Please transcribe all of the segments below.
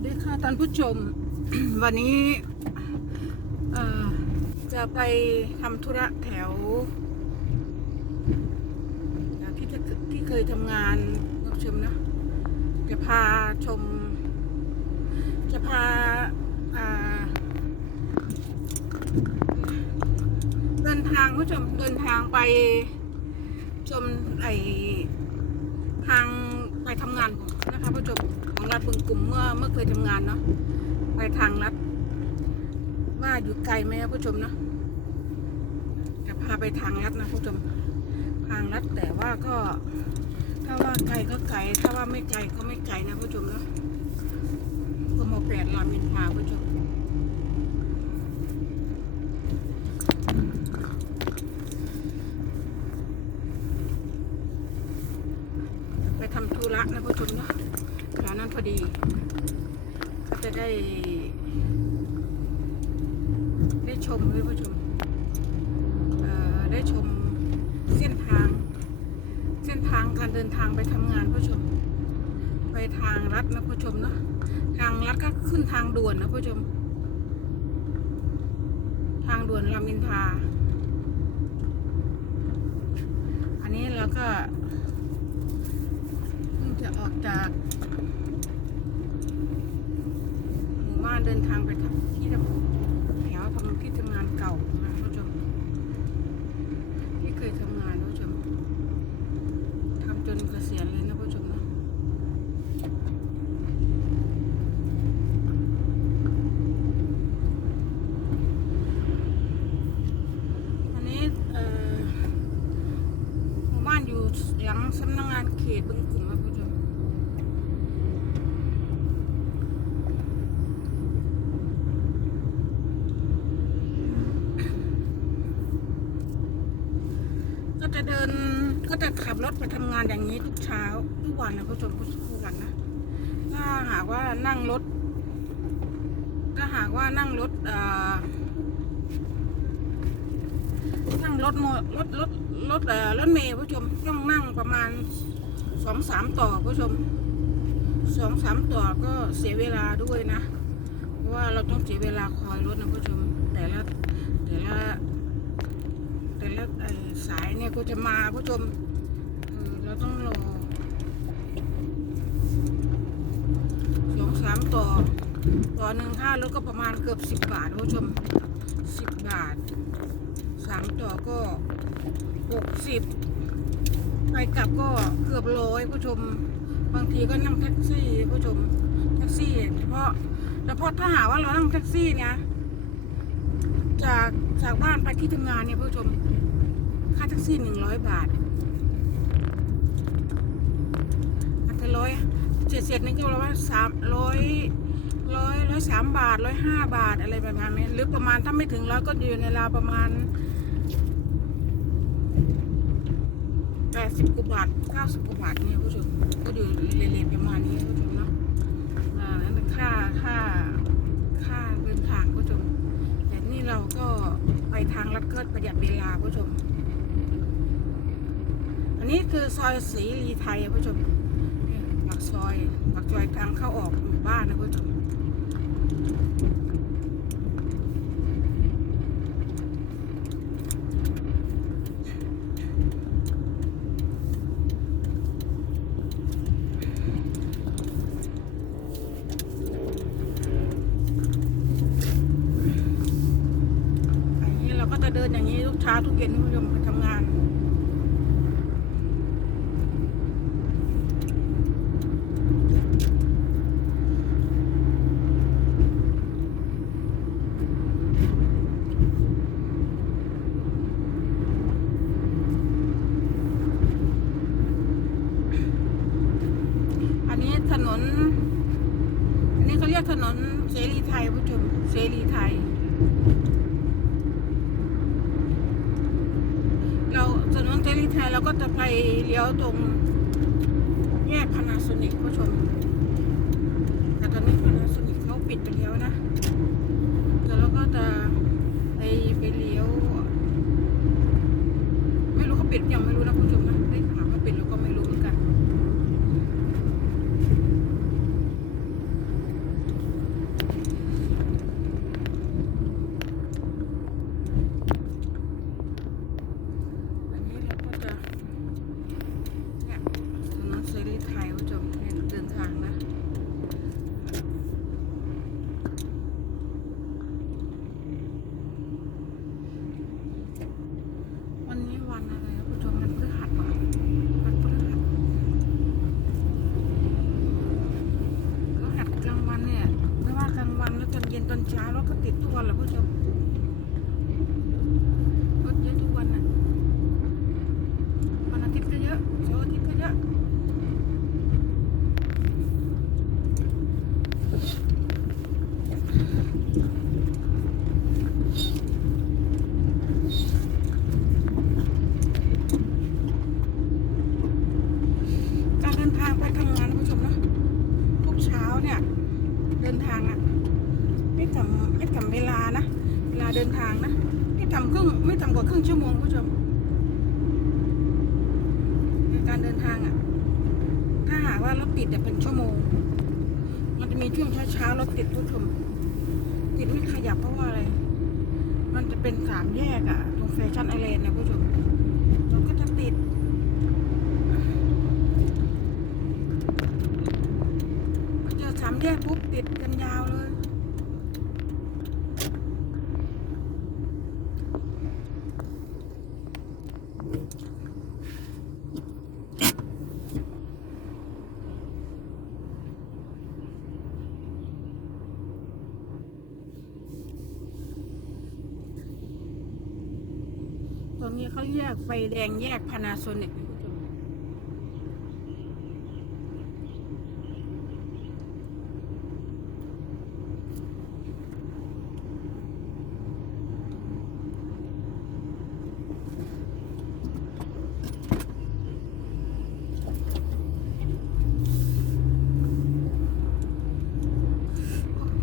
วัสดีค่ะท่านผู้ชม วันนี้จะไปทำธุระแถวที่ที่เคยทำงานท่านผู้ชมนะ จะพาชม จะพาอ่าเดินทางผู้ชมเดินทางไปชมไอทางไปทำงานของนะคะผู้ชม ของรัฐบึงกลุ่มเมื่อเมื่อเคยทำงานเนาะไปทางรัฐว่าอยู่ไกลไหมครับผู้ชมเนาะจะพาไปทางรัฐนะผู้ชมทางรัฐแต่ว่าก็ ถ้าว่าไกลก็ไกลถ้าว่าไม่ไกลก็ไม่ไกลนะผู้ชมเนาะก็มาแปดรามินทาผู้ชมไปทำธุระนะผู้ชมเนาะ นั้นพอดี ก็จะได้ ได้ชมด้วยผู้ชมได้ชมเส้นทาง เส้นทางการเดินทางไปทำงานผู้ชม ไปทางรัฐนะผู้ชมเนาะทางรัฐก็ขึ้นทางด่วนนะผู้ชม ทางด่วนรามอินทราอันนี้เราก็เพิ่งจะออกจาก หมู่บ้านเดินทางไปทำที่ทำแถวทำที่ทำงานเก่านะท่านผู้ชมที่เคยทำงานท่านผู้ชมทำจนเกษียณเลยนะผู้ชมนะอันนี้เอ่อหมู่บ้านอยู่หลังสำนักงานเขตบึงกลุ่มครับผู้ชมก็จะเดินก็จะขับ รถไปทำงานอย่างนี้ทุกเช้าทุกวันนะผู้ชมทุกวันนะถ้าหากว่านั่งรถถ้าหากว่านั่งรถนั่งรถโมรถรถรถเอ่อรถเมย์ผู้ชมต้องนั่งประมาณสองสามต่อผู้ชมสองสามต่อก็เสียเวลาด้วยนะเพราะว่าเราต้องเสียเวลาคอยรถนะผู้ชมแต่ละแต่ละแต่ละสายเนี่ยก็จะมาผู้ชม ต้องรอสองสามต่อ ต่อหนึ่งค่ารถก็ประมาณเกือบสิบบาทผู้ชมสิบบาทสามต่อก็หกสิบไปกลับก็เกือบร้อยผู้ชม บางทีก็นั่งแท็กซี่ผู้ชมแท็กซี่เฉพาะเฉพาะถ้าหาว่าเรานั่งแท็กซี่เนี่ยจากจากบ้านไปที่ทำงานเนี่ยผู้ชม ค่าแท็กซี่หนึ่งร้อยบาทอาจจะ ร้อยเจ็ดเศษนี่ก็ประมาณสามร้อยร้อยร้อยสามบาทร้อยห้าบาทอะไรประมาณนี้หรือประมาณถ้าไม่ถึงร้อยก็อยู่ในราวประมาณแปดสิบกว่าบาทเก้าสิบกว่าบาทเนี่ยผู้ชมก็อยู่เรนๆประมาณนี้ผู้ชมเนาะอ่านั่นเป็นค่าค่าค่าเดินทางผู้ชมแต่นี่เราก็ไปทางลัดก็ประหยัดเวลาผู้ชม อันนี้คือซอยศรีรีไทยผู้ชม กซอยปากซอยทางเข้าออกหมู่บ้านนะผู้ชมอันนี้เราก็จะเดินอย่างนี้ทุกช้าทุกเย็นคุณผู้ชมไปทำงาน อันนี้ถนน อันนี้เขาเรียกถนนเสรีไทยผู้ชมเสรีไทย เราถนนเสรีไทยเรา ก็จะไปเลี้ยวตรงแยกพานาโซนิกผู้ชม แต่ตอนนี้พานาโซนิกเขาปิดไปแล้วนะแต่เราก็จะไปไปเลี้ยว ไม่รู้เขาปิดยังไม่รู้นะผู้ชมนะได้ถามว่าปิดเราก็ไม่รู้เหมือนกัน วันอะไรนะผู้ชมมันพฤหัสว่ะมันพฤหัสพฤหัสกลางวันเนี่ยไม่ว่ากลางวันแล้วตอนเย็นตอนเช้ารถก็ติดทุกวันแหละผู้ชมรถเยอะทุกวันน่ะวันอาทิตย์ก็เยอะเสาร์อาทิตย์ก็เยอะ การเดินทางไปทำงานคุณผู้ชมนะทุกเช้าเนี่ย เดินทางอะไม่ต่ำไม่ต่ำเวลานะ เวลาเดินทางนะไม่ต่ำครึ่งไม่ต่ำกว่าครึ่งชั่วโมงคุณผู้ชมในการเดินทางอะถ้าหากว่า รถติดเนี่ยเป็นชั่วโมง มันจะมีช่วงเช้าๆรถติดคุณผู้ชมติดไม่ขยับเพราะว่าอะไร มันจะเป็นสามแยกอะตรงแฟชั่นไอแลนด์นะผู้ชมเราก็จะติดเจอสามแยกปุ๊บติดกันยาวเลย ตอนนี้เขาแยกไฟแดงแยกพานาโซนิก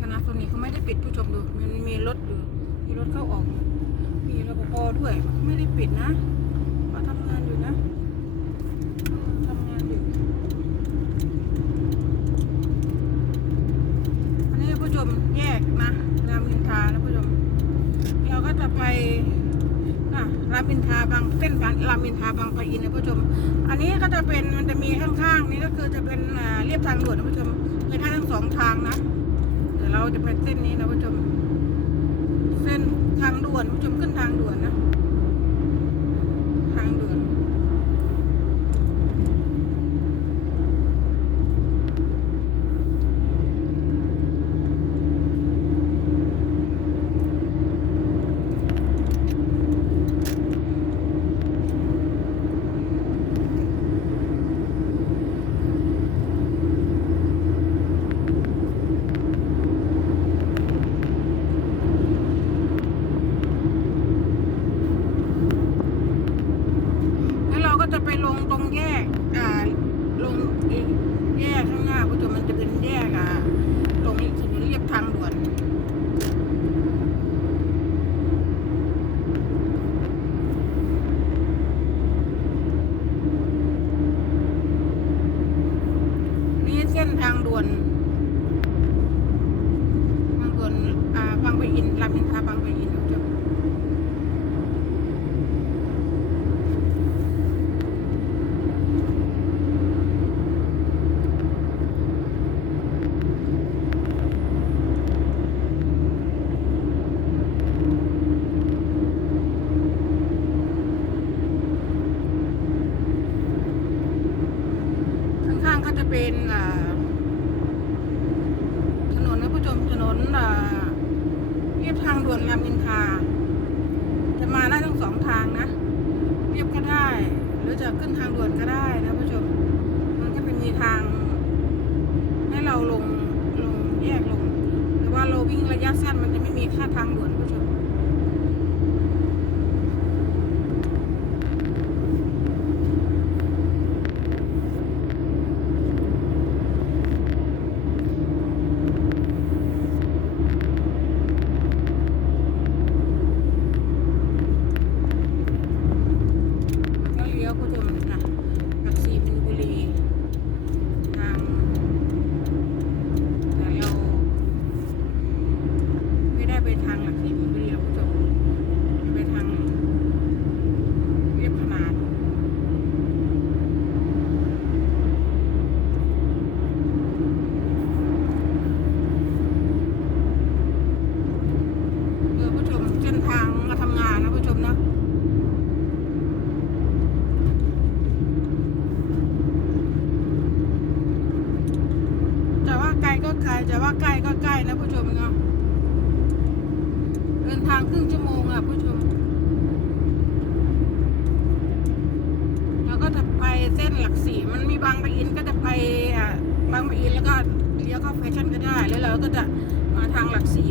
พานาโซนิกเขาไม่ได้ปิดผู้ชมดู มันมีรถอยู่มีรถเข้าออก มีรปภด้วย ไม่ได้ปิดนะมาทำงานอยู่นะทำงานอยู่ อันนี้ผู้ชมแยกนะรามอินทานะผู้ชมเราก็จะไปนะรามอินทาบางเส้นบางรามอินทาบางปะอินนะผู้ชม อันนี้ก็จะเป็นมันจะมีข้างๆนี่ก็คือจะเป็นเรียบทางด่วนนะผู้ชมไปได้ทั้งสองทางนะเดี๋ยวเราจะไปเส้นนี้นะผู้ชม ด่วนผู้ชมขึ้นทางด่วนนะ ทางด่วน แล้วเราก็จะไปลงตรงแยก อ่า ลงอีกแยกข้างหน้าผู้ชมมันจะเป็นแยกอ่าตรงถนนเรียบทางด่วน นี่เส้นทางด่วน ทางด่วน อ่า บางปะอินรามอินทราบางปะอินผู้ชม ข้างๆก็จะเป็นอ่าถนนนะผู้ชมถนนอ่าเรียบทางด่วนรามอินทราจะมาได้ทั้งสองทางนะเรียบก็ได้ หรือจะขึ้นทางด่วนก็ได้นะผู้ชม มันก็จะมีทาง ให้เราลงลงแยกลง แต่ว่าเราวิ่งระยะสั้นมันจะไม่มีค่าทางด่วนผู้ชมางมาทำงานนะผู้ชมนะแต่ว่าไกลก็ไกลแต่ว่าใกล้ก็ใกล้นะผู้ชมเนาะเดินทางครึ่งชั่วโมงอะผู้ชมแล้วก็จะไปเส้นหลักสี่มันมีบางปะอินก็จะไปอะบางปะอินแล้วก็เลี้ยวเข้าแฟชั่นก็ได้แล้วเราก็จะมาทางหลักสี่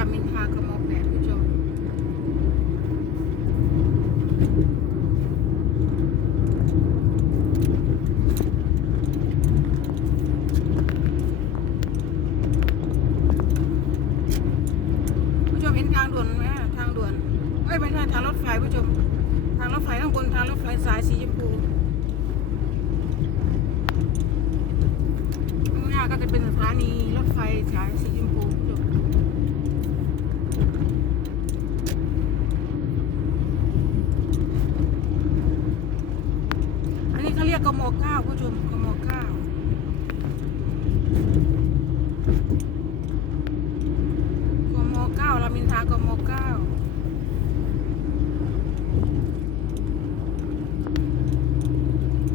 ที่รามอินทากมแปดผู้ชมผู้ชมเห็นทางด่วนไหมทางด่วนเอ้ยไม่ใช่ทางรถไฟผู้ชม ทางรถไฟข้างบนทางรถไฟสายสีชมพูข้างหน้าก็จะเป็นสถานีรถไฟสายสีชมพูผู้ชมอันนี้เขาเรียกกมเก้าผู้ชมกมเก้ากมเก้ารามอินทรากมเก้า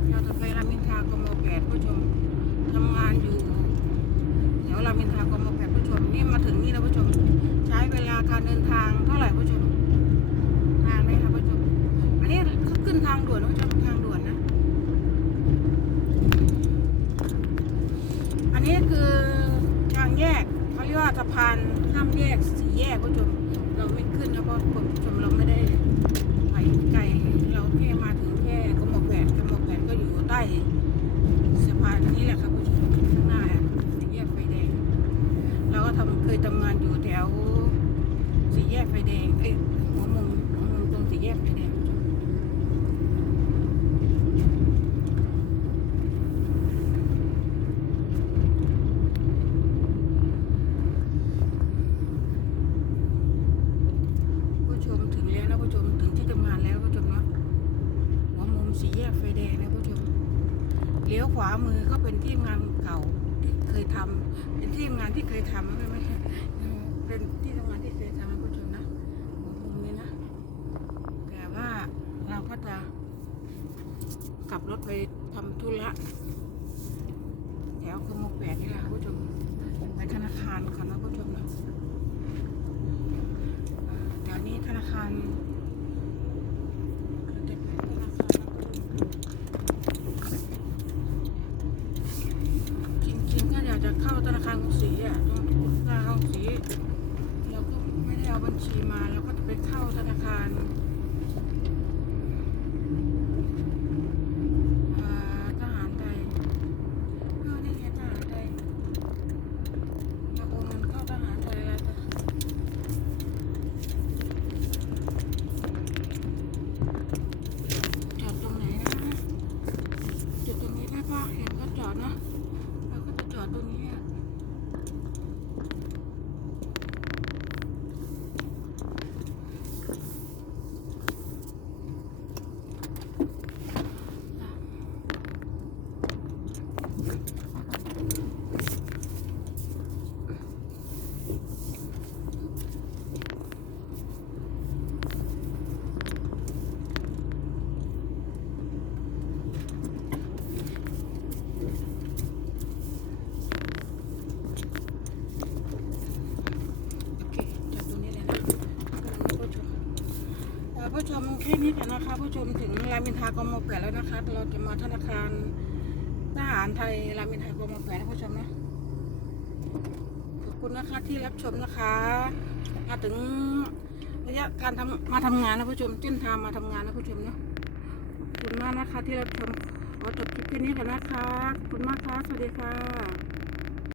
เราจะไปรามอินทรากมแปดผู้ชมทำงานอยู่แถวรามอินทรากมแปดผู้ชม นี่มาถึงนี่แล้วผู้ชม ใช้เวลา การเดินทางเท่าไหร่ผู้ชมนานไหมคะผู้ชมอันนี้ขึ้นทางด่วนนะผู้ชมทางด่วนนะ อันนี้คือทางแยกเขาเรียกว่าสะพานข้ามแยกสี่แยกผู้ชมเราไม่ขึ้นนะเพราะผู้ชมเราไม่ได้ไปไกลเราแค่มาถึงแค่กมแปดกมแปดก็อยู่ใต้สะพานนี้แหละครับผู้ชมข้างหน้าสี่แยกไฟแดงเราก็ทำเคยทำงานอยู่แถว สี่แยกไฟแดง เอ้ยหัวมุมหัวมุมตรงสี่แยกไฟแดงผู้ชมถึงแล้วนะผู้ชมถึงที่ทำงานแล้วผู้ชมเนาะหัวมุมสีแยกไฟแดงนะผู้ชม เลี้ยวขวามือก็เป็นที่ทำงานเก่าที่เคยทำเป็นที่ทำงานที่เคยทำไม่ไม่ เป็นที่ทำงานที่เคยทำนะผู้ชมนะหัวมุมนี้นะ แต่ว่าเราก็จะกลับรถไปทำธุระแถวคือมแปดนี่แหละค่ะผู้ชมไปธนาคารก่อนนะผู้ชมนะแถวนี้ธนาคารเราจะไปธนาคารจริงๆก็อยากจะเข้าธนาคารกรุงศรีอะตรงธนาคารกรุงศรีเราก็ไม่ได้เอาบัญ ชีมาแล้วก็จะไปเข้าธนาคารอ่าทหารไทยเออนี่ไงทหารไทยเราโอนเงินเข้าทหารไทยแล้วจ้ะ จอดตรงไหนนะจุดตรงนี้ได้ปะเห็นก็จอดนะเราก็จะจอดตรงนี้อะโอเคจอดตรงนี้เลยนะผู้ชมเอ่อ ผู้ชมแค่นี้กันนะคะ ผู้ชมถึงรามินทากมแปดแล้วนะคะ เราจะมาธนาคารทหารไทยรามินทากมแปดนะผู้ชมนะขอบคุณนะคะที่รับชมนะคะมาถึงระยะการทำมาทำงานนะผู้ชมเส้นทางมาทำงานนะผู้ชมเนาะขอบคุณมากนะคะที่รับชมขอจบคลิปแค่นี้กันนะคะขอบคุณมากค่ะสวัสดีค่ะ